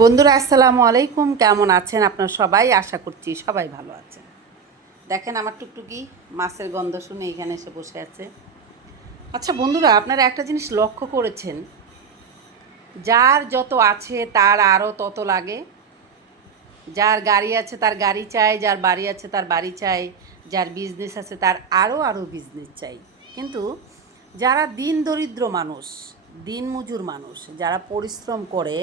বন্ধুরা, আসসালামু আলাইকুম। কেমন আছেন আপনারা সবাই? আশা করছি সবাই ভালো আছেন। দেখেন আমার টুকটুকি, মাছের গন্ধ শুনে এখানে এসে বসে আছে। আচ্ছা বন্ধুরা, আপনারা একটা জিনিস লক্ষ্য করেছেন? যার যত আছে, তার আরও তত লাগে। যার গাড়ি আছে, তার গাড়ি চাই। যার বাড়ি আছে, তার বাড়ি চাই। যার বিজনেস আছে, তার আরও আরও বিজনেস চাই। কিন্তু যারা দিন দরিদ্র মানুষ, দিন মজুর মানুষ, যারা পরিশ্রম করে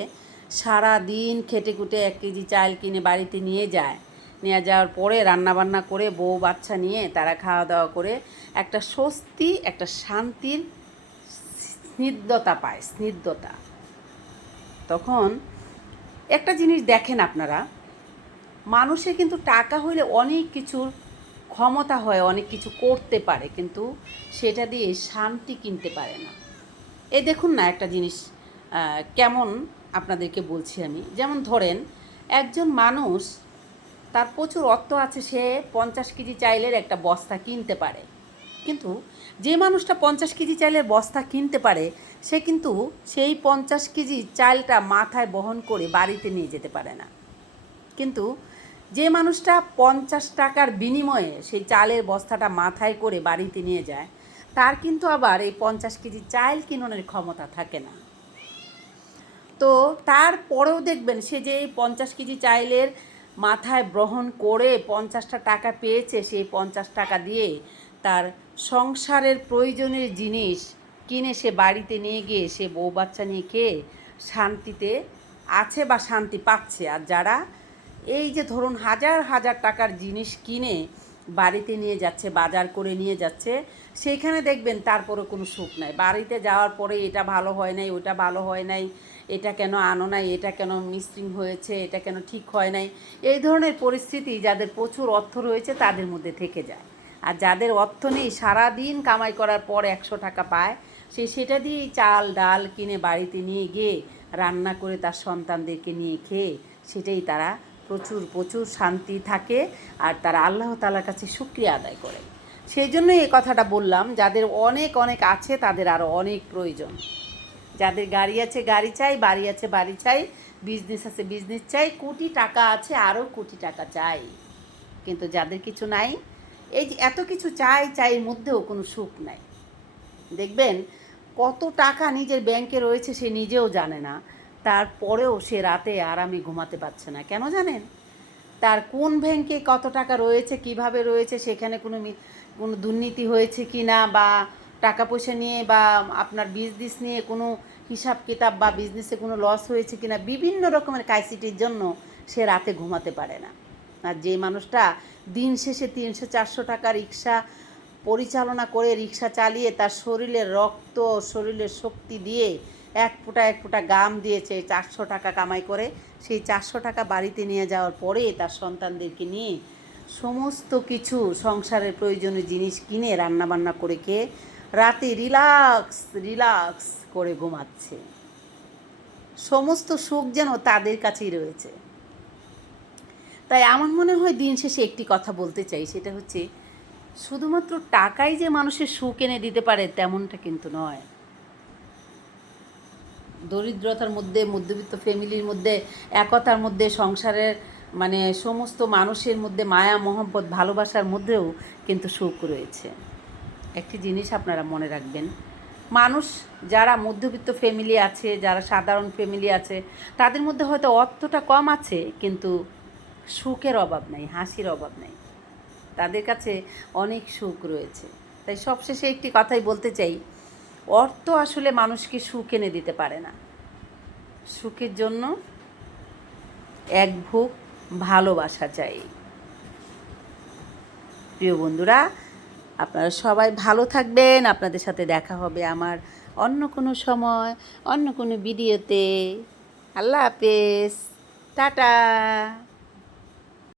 সারা দিন খেটে খুটে এক কেজি চাল কিনে বাড়িতে নিয়ে যায়। নিয়ে যাওয়ার পরে রান্নাবান্না করে বউ বাচ্চা নিয়ে তারা খাওয়া দাওয়া করে একটা স্বস্তি, একটা শান্তির স্নিগ্ধতা পায়, স্নিগ্ধতা। তখন একটা জিনিস দেখেন আপনারা, মানুষের কিন্তু টাকা হইলে অনেক কিছুর ক্ষমতা হয়, অনেক কিছু করতে পারে, কিন্তু সেটা দিয়ে শান্তি কিনতে পারে না। এ দেখুন না একটা জিনিস কেমন আপনাদেরকে বলছি আমি। যেমন ধরেন, একজন মানুষ, তার প্রচুর অর্থ আছে, সে পঞ্চাশ কেজি চাইলের একটা বস্তা কিনতে পারে। কিন্তু যে মানুষটা পঞ্চাশ কেজি চাইলের বস্তা কিনতে পারে, সে কিন্তু সেই পঞ্চাশ কেজি চালটা মাথায় বহন করে বাড়িতে নিয়ে যেতে পারে না। কিন্তু যে মানুষটা পঞ্চাশ টাকার বিনিময়ে সেই চালের বস্তাটা মাথায় করে বাড়িতে নিয়ে যায়, তার কিন্তু আবার এই পঞ্চাশ কেজি চাল কিননের ক্ষমতা থাকে না। তো তারপরেও দেখবেন সে যে পঞ্চাশ কেজি চাইলের মাথায় গ্রহণ করে পঞ্চাশটা টাকা পেয়েছে, সেই পঞ্চাশ টাকা দিয়ে তার সংসারের প্রয়োজনীয় জিনিস কিনে সে বাড়িতে নিয়ে গিয়ে সে বউ বাচ্চা নিয়ে খেয়ে শান্তিতে আছে বা শান্তি পাচ্ছে। আর যারা এই যে ধরুন হাজার হাজার টাকার জিনিস কিনে বাড়িতে নিয়ে যাচ্ছে, বাজার করে নিয়ে যাচ্ছে, সেইখানে দেখবেন তারপরে কোনো সুখ নাই। বাড়িতে যাওয়ার পরে এটা ভালো হয় নাই, ওটা ভালো হয় নাই এটা কেন আনো নাই, এটা কেন মিসিং হয়েছে, এটা কেন ঠিক হয় নাই? এই ধরনের পরিস্থিতি যাদের প্রচুর অর্থ রয়েছে তাদের মধ্যে থেকে যায়। আর যাদের অর্থ নেই, সারাদিন কামাই করার পর একশো টাকা পায়, সে সেটা দিয়েই চাল, ডাল কিনে বাড়িতে নিয়ে গিয়ে রান্না করে তার সন্তানদেরকে নিয়ে খেয়ে সেটাই তারা প্রচুর প্রচুর শান্তি থাকে আর তারা আল্লাহ তালার কাছে শুক্রিয়া আদায় করে। সেই জন্যই এই কথাটা বললাম, যাদের অনেক অনেক আছে তাদের আরও অনেক প্রয়োজন। যাদের গাড়ি আছে, গাড়ি চাই, বাড়ি আছে, বাড়ি চাই বিজনেস আছে বিজনেস চাই, কোটি টাকা আছে আরও কোটি টাকা চাই। কিন্তু যাদের কিছু নাই, এই যে এত কিছু চাই চাইয়ের মধ্যেও কোনো সুখ নাই। দেখবেন কত টাকা নিজের ব্যাংকে রয়েছে সে নিজেও জানে না। তারপরেও সে রাতে আরামে ঘুমাতে পারছে না। কেন জানেন? তার কোন ব্যাংকে কত টাকা রয়েছে, কীভাবে রয়েছে, সেখানে কোনো কোনো দুর্নীতি হয়েছে কি না বা টাকা পয়সা নিয়ে বা আপনার বিজনেস নিয়ে কোনো হিসাব কিতাব বা বিজনেসে কোনো লস হয়েছে কি না বিভিন্ন রকমের কাইসিটির জন্য সে রাতে ঘুমাতে পারে না। আর যে মানুষটা দিন শেষে তিনশো, চারশো টাকা রিক্সা পরিচালনা করে রিক্সা চালিয়ে তার শরীরের রক্ত শরীরের শক্তি দিয়ে এক ফোঁটা এক ফোঁটা গাম দিয়েছে, চারশো টাকা কামাই করে, সেই চারশো টাকা বাড়িতে নিয়ে যাওয়ার পরে তার সন্তানদেরকে নিয়ে সমস্ত কিছু সংসারের প্রয়োজনীয় জিনিস কিনে রান্নাবান্না করে খেয়ে রাতে রিল্যাক্স রিল্যাক্স করে ঘুমাচ্ছে। সমস্ত সুখ যেন তাদের কাছেই রয়েছে। তাই আমার মনে হয় দিন শেষে একটি কথা বলতে চাই, সেটা হচ্ছে শুধুমাত্র টাকাই যে মানুষের সুখ এনে দিতে পারে তেমনটা কিন্তু নয়। দরিদ্রতার মধ্যে, মধ্যবিত্ত ফ্যামিলির মধ্যে, একতার মধ্যে, সংসারের মানে সমস্ত মানুষের মধ্যে মায়া, মহব্বত, ভালোবাসার মধ্যেও কিন্তু সুখ রয়েছে। একটি জিনিস আপনারা মনে রাখবেন। মানুষ যারা মধ্যবিত্ত ফ্যামিলি আছে, যারা সাধারণ ফ্যামিলি আছে, তাদের মধ্যে হয়তো অর্থটা কম আছে, কিন্তু সুখের অভাব নেই, হাসির অভাব নেই। তাদের কাছে অনেক সুখ রয়েছে। তাই সবশেষে একটি কথাই বলতে চাই, অর্থ আসলে মানুষকে সুখ এনে দিতে পারে না। সুখের জন্য এক ভোগ ভালোবাসা চাই। প্রিয় বন্ধুরা আপনারা সবাই ভালো থাকবেন। আপনাদের সাথে দেখা হবে আমার অন্য কোনো সময়, অন্য কোনো ভিডিওতে। আল্লাহ হাফেজ। টাটা।